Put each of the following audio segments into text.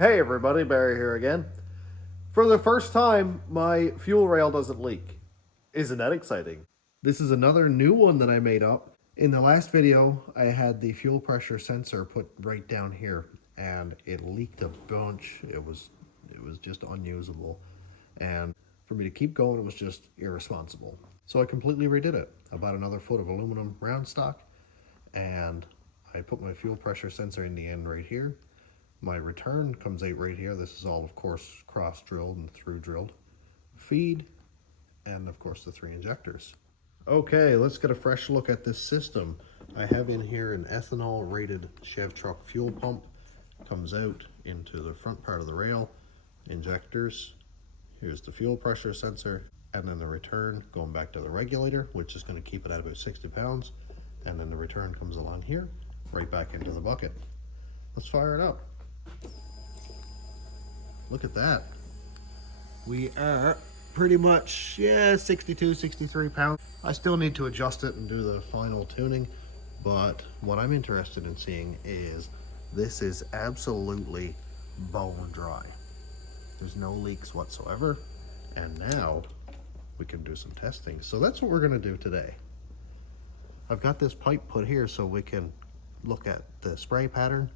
Hey everybody, Barry here again. For the first time, my fuel rail doesn't leak. Isn't that exciting? This is another new one that I made up. In the last video, I had the fuel pressure sensor put right down here and it leaked a bunch. It was just unusable. And for me to keep going, it was just irresponsible. So I completely redid it. I bought another foot of aluminum round stock and I put my fuel pressure sensor in the end right here. My return comes out right here. This is all, of course, cross drilled and through drilled. Feed, and of course the 3 injectors. Okay, let's get a fresh look at this system. I have in here an ethanol rated Chev truck fuel pump. Comes out into the front part of the rail. Injectors. Here's the fuel pressure sensor. And then the return going back to the regulator, which is going to keep it at about 60 pounds. And then the return comes along here, right back into the bucket. Let's fire it up. Look at that. We are pretty much, 62, 63 pounds. I still need to adjust it and do the final tuning, but what I'm interested in seeing is this is absolutely bone dry. There's no leaks whatsoever, and now we can do some testing. So that's what we're gonna do today. I've got this pipe put here so we can look at the spray pattern,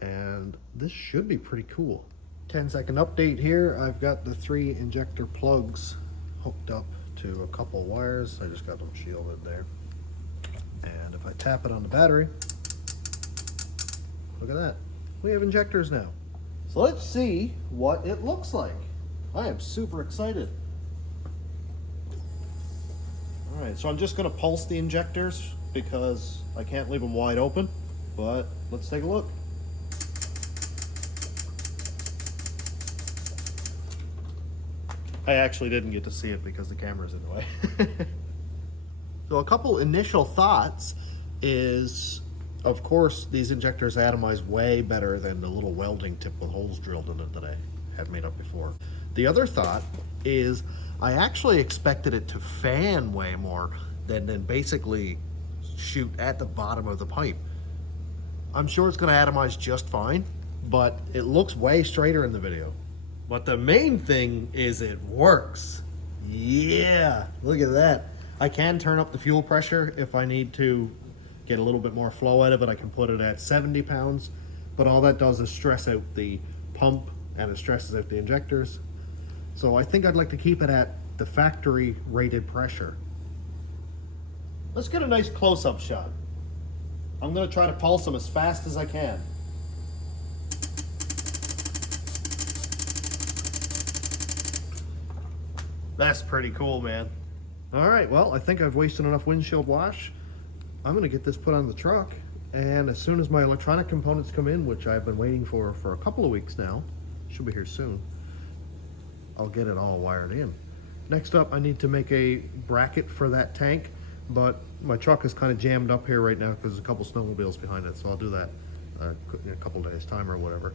and this should be pretty cool. 10-second update here. I've got the 3 injector plugs hooked up to a couple wires. I just got them shielded there. And if I tap it on the battery, look at that. We have injectors now. So let's see what it looks like. I am super excited. All right, so I'm just gonna pulse the injectors because I can't leave them wide open, but let's take a look. I actually didn't get to see it because the camera's in the way. So a couple initial thoughts is, of course, these injectors atomize way better than the little welding tip with holes drilled in it that I had made up before. The other thought is I actually expected it to fan way more than basically shoot at the bottom of the pipe. I'm sure it's going to atomize just fine, but it looks way straighter in the video. But the main thing is it works. Yeah, look at that. I can turn up the fuel pressure if I need to get a little bit more flow out of it. I can put it at 70 pounds, but all that does is stress out the pump and it stresses out the injectors. So I think I'd like to keep it at the factory rated pressure. Let's get a nice close-up shot. I'm gonna try to pulse them as fast as I can. That's pretty cool, man. All right, well, I think I've wasted enough windshield wash. I'm gonna get this put on the truck, and as soon as my electronic components come in, which I've been waiting for a couple of weeks now, should be here soon, I'll get it all wired in. Next up, I need to make a bracket for that tank, but my truck is kind of jammed up here right now because there's a couple snowmobiles behind it, so I'll do that in a couple days time or whatever.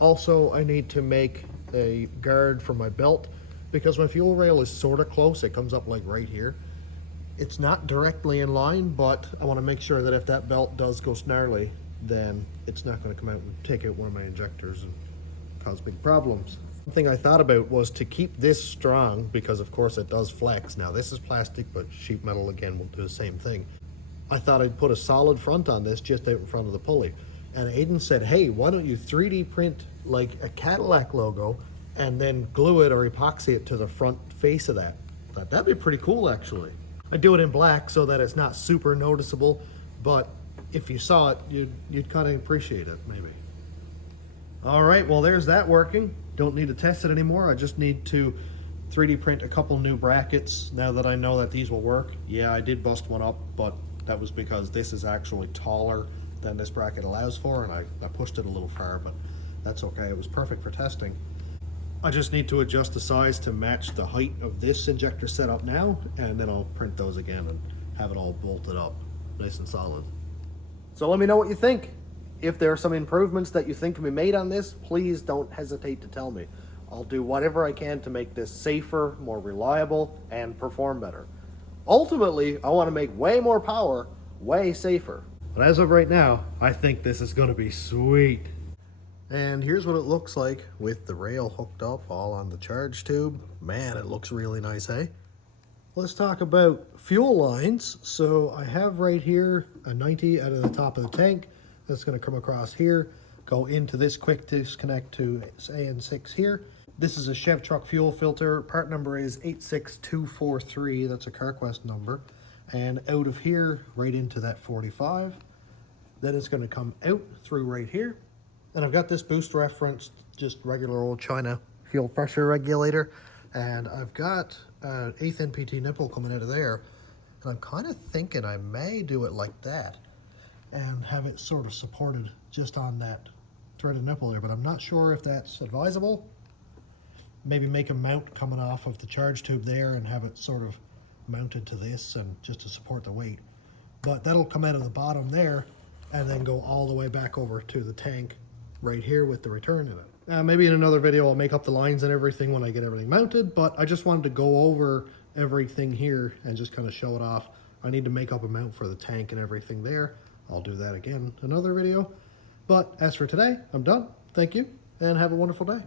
Also, I need to make a guard for my belt, because my fuel rail is sort of close. It comes up like right here. It's not directly in line, but I want to make sure that if that belt does go snarly, then it's not going to come out and take out one of my injectors and cause big problems. One thing I thought about was to keep this strong, because of course it does flex. Now this is plastic, but sheet metal again will do the same thing. I thought I'd put a solid front on this just out in front of the pulley. And Aiden said, hey, why don't you 3D print like a Cadillac logo and then glue it or epoxy it to the front face of that. I thought that'd be pretty cool, actually. I do it in black so that it's not super noticeable, but if you saw it, you'd kind of appreciate it, maybe. All right, well, there's that working. Don't need to test it anymore. I just need to 3D print a couple new brackets now that I know that these will work. Yeah, I did bust one up, but that was because this is actually taller than this bracket allows for, and I pushed it a little far, but that's okay. It was perfect for testing. I just need to adjust the size to match the height of this injector setup now, and then I'll print those again and have it all bolted up nice and solid. So let me know what you think. If there are some improvements that you think can be made on this, please don't hesitate to tell me. I'll do whatever I can to make this safer, more reliable, and perform better. Ultimately, I want to make way more power, way safer. But as of right now, I think this is going to be sweet. And here's what it looks like with the rail hooked up all on the charge tube. Man, it looks really nice, eh? Let's talk about fuel lines. So I have right here a 90 out of the top of the tank. That's going to come across here, go into this quick disconnect to AN6 here. This is a Chev truck fuel filter. Part number is 86243. That's a CarQuest number. And out of here, right into that 45. Then it's going to come out through right here. And I've got this boost reference, just regular old China fuel pressure regulator. And I've got an 8th NPT nipple coming out of there. And I'm kind of thinking I may do it like that and have it sort of supported just on that threaded nipple there. But I'm not sure if that's advisable. Maybe make a mount coming off of the charge tube there and have it sort of mounted to this and just to support the weight. But that'll come out of the bottom there and then go all the way back over to the tank right here with the return in it. Maybe in another video I'll make up the lines and everything when I get everything mounted, but I just wanted to go over everything here and just kind of show it off. I need to make up a mount for the tank and everything there. I'll do that again in another video. But as for today, I'm done. Thank you and have a wonderful day.